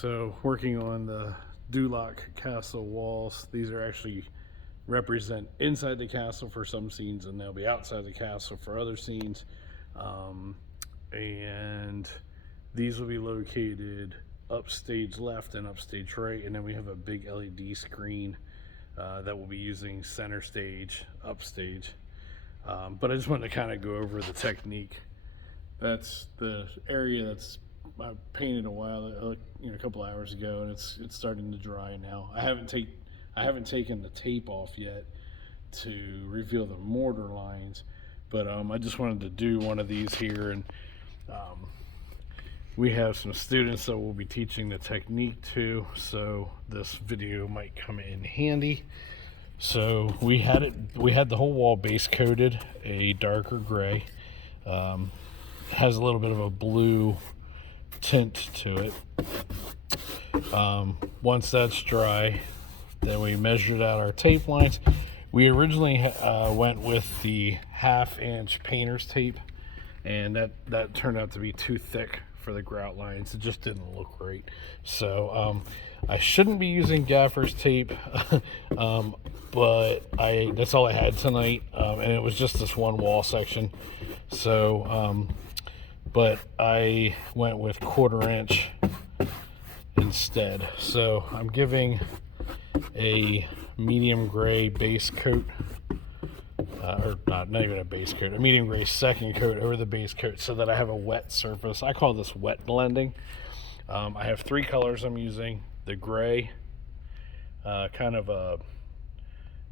So working on the Duloc castle walls, these are actually represent inside the castle for some scenes, and they'll be outside the castle for other scenes. And these will be located upstage left and upstage right, and then we have a big LED screen that we'll be using center stage, upstage. But I just wanted to kind of go over the technique. That's the area that's I painted a couple hours ago, and it's starting to dry now. I haven't taken the tape off yet to reveal the mortar lines, but I just wanted to do one of these here, and we have some students that we'll be teaching the technique to, so this video might come in handy. So we had the whole wall base coated a darker gray. Has a little bit of a blue tint to it. Once that's dry, then we measured out our tape lines. We originally went with the 1/2 inch painter's tape, and that turned out to be too thick for the grout lines. It just didn't look right. So I shouldn't be using gaffer's tape, but that's all I had tonight, and it was just this one wall section. So but I went with 1/4 inch instead. So I'm giving a medium gray base coat, or not even a base coat, a medium gray second coat over the base coat, so that I have a wet surface. I call this wet blending. I have 3 colors I'm using: the gray, kind of a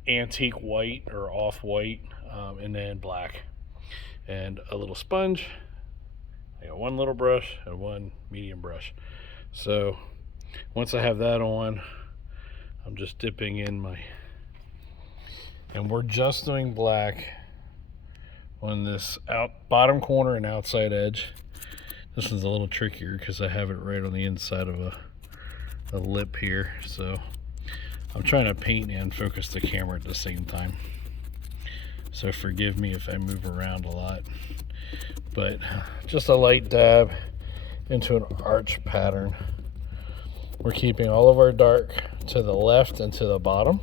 antique white or off-white, and then black, and a little sponge. I got 1 little brush and 1 medium brush. So once I have that on, I'm just dipping in and we're just doing black on this bottom corner and outside edge. This one's a little trickier because I have it right on the inside of a lip here, so I'm trying to paint and focus the camera at the same time, so forgive me if I move around a lot. But just a light dab into an arch pattern. We're keeping all of our dark to the left and to the bottom.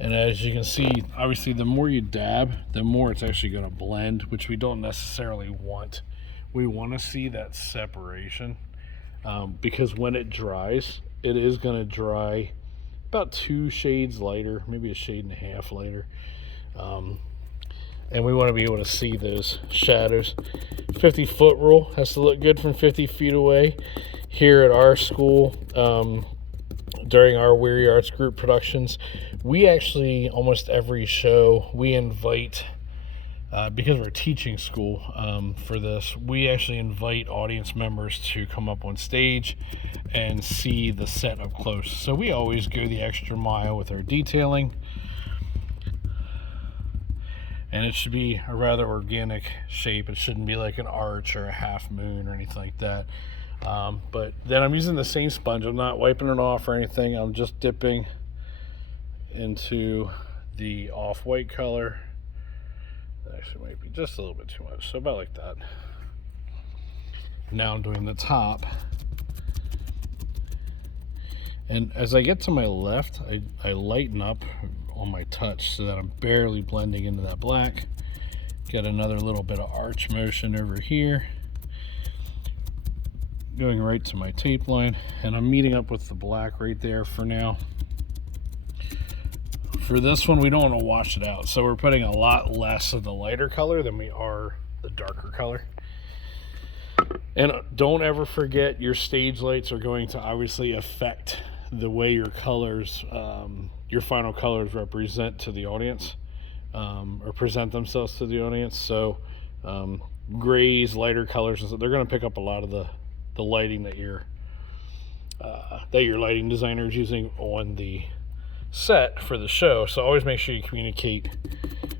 And as you can see, obviously the more you dab, the more it's actually going to blend, which we don't necessarily want. We want to see that separation, because when it dries, it is going to dry about 2 shades lighter, maybe 1.5 shades lighter. And we want to be able to see those shadows. 50-foot rule has to look good from 50 feet away. Here at our school, during our Weary Arts group productions, we actually, almost every show, we invite, because we're teaching school for this, we actually invite audience members to come up on stage and see the set up close. So we always go the extra mile with our detailing. And it should be a rather organic shape. It shouldn't be like an arch or a half moon or anything like that. But then I'm using the same sponge. I'm not wiping it off or anything. I'm just dipping into the off-white color. That actually might be just a little bit too much, so about like that. Now I'm doing the top. And as I get to my left, I lighten up on my touch so that I'm barely blending into that black. Got another little bit of arch motion over here, going right to my tape line, and I'm meeting up with the black right there for now. For this one, we don't want to wash it out, so we're putting a lot less of the lighter color than we are the darker color. And don't ever forget, your stage lights are going to obviously affect the way your colors, your final colors represent to the audience, or present themselves to the audience. So grays, lighter colors, so they're going to pick up a lot of the lighting that your lighting designer is using on the set for the show. So always make sure you communicate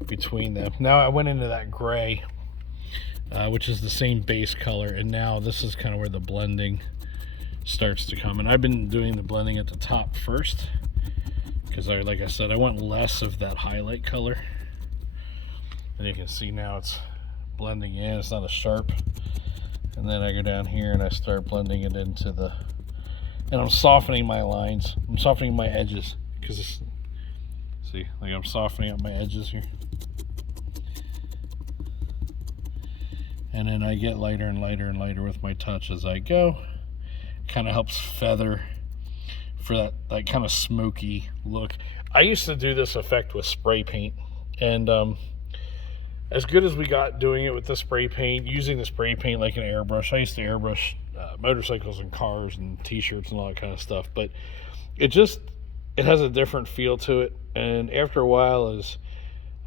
between them. Now I went into that gray, which is the same base color, and now this is kind of where the blending starts to come. And I've been doing the blending at the top first because like I said, I want less of that highlight color. And you can see now it's blending in. It's not as sharp And then I go down here and I start blending it into the, and I'm softening my lines. I'm softening my edges because it's, see, like I'm softening up my edges here. And then I get lighter and lighter and lighter with my touch as I go. Kind of helps feather for that kind of smoky look. I used to do this effect with spray paint, and as good as we got doing it with the spray paint, using the spray paint like an airbrush. I used to airbrush motorcycles and cars and t-shirts and all that kind of stuff, but it has a different feel to it. And after a while, as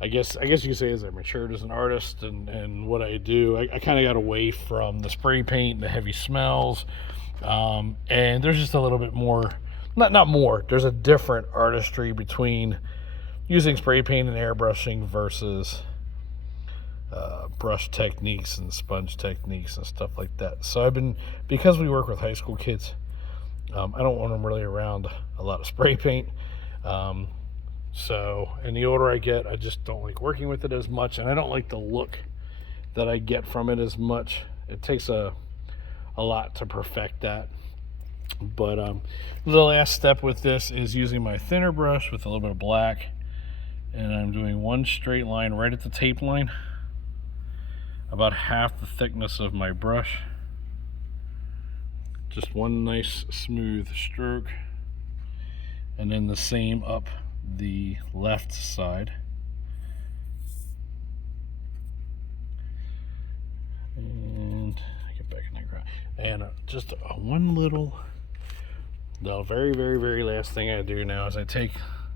I guess you could say, as I matured as an artist and what I do, I kind of got away from the spray paint and the heavy smells, and there's just a little bit more, not more, there's a different artistry between using spray paint and airbrushing versus brush techniques and sponge techniques and stuff like that. So because we work with high school kids, I don't want them really around a lot of spray paint. So, and the older I get, I just don't like working with it as much, and I don't like the look that I get from it as much. It takes a lot to perfect that. But the last step with this is using my thinner brush with a little bit of black, and I'm doing one straight line right at the tape line, about half the thickness of my brush. Just one nice smooth stroke, and then the same up the left side. And get back in the ground. And just one little, the very, very, very last thing I do now is I take,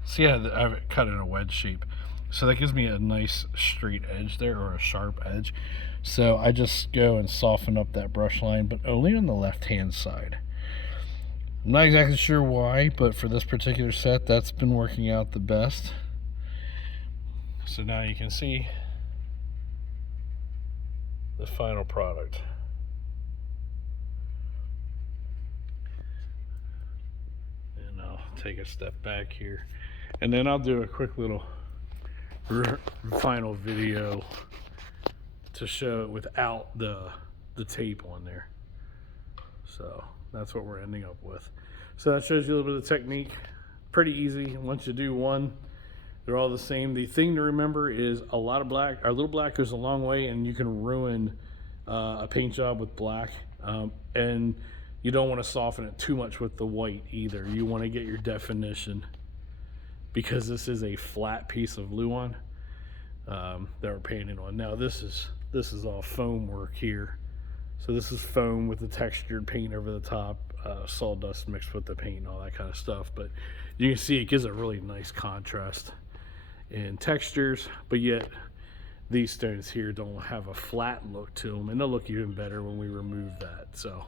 see, I've cut in a wedge shape. So that gives me a nice straight edge there, or a sharp edge. So I just go and soften up that brush line, but only on the left-hand side. I'm not exactly sure why, but for this particular set, that's been working out the best. So now you can see the final product. And I'll take a step back here, and then I'll do a quick little final video to show it without the tape on there. So that's what we're ending up with. So that shows you a little bit of the technique. Pretty easy. Once you do one, they're all the same. The thing to remember is a little black goes a long way, and you can ruin a paint job with black. And you don't want to soften it too much with the white either. You want to get your definition, because this is a flat piece of Luan that we're painting on. Now this is all foam work here. So this is foam with the textured paint over the top, sawdust mixed with the paint and all that kind of stuff. But you can see it gives a really nice contrast in textures, but yet these stones here don't have a flat look to them, and they'll look even better when we remove that. So